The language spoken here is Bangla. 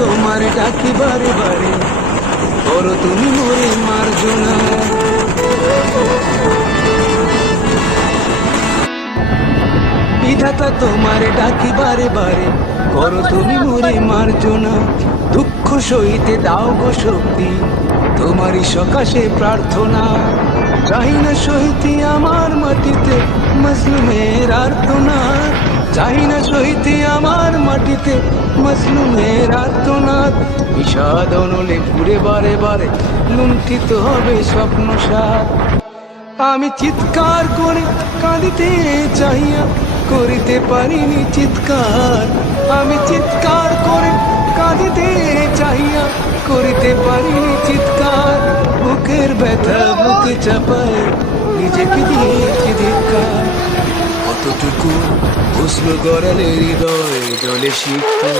তোমার ডাকি বারে বারে, করো তুমি মোরে মার্জনা। বিধাতা তোমার ডাকি বারে বারে, করো তুমি মোরে মার্জনা। দুঃখ সইতে দাও গো শক্তি, তোমারই সকাশে প্রার্থনা। চাই না সইতে আমার মাটিতে মজলুমের আর্তনাদ, চাই না সইতে আমার মাটিতে মজলুমের আর্তনাদ। বিষাদ অনলে ঘুরে বারে বারে লুণ্ঠিত হবে স্বপ্ন সার। আমি চিৎকার করে কাঁদিতে চাইয়া করিতে পারিনি চিৎকার, আমি চিৎকার করে কাঁদিতে চাইয়া করিতে পারিনি চিৎকার। বুকের ব্যথা বুকে চাপায় নিজেকে দিয়েছি ধিক্কার। কতটুকু বুঝলো গড়ালে হৃদয় জলে শিক্ষা।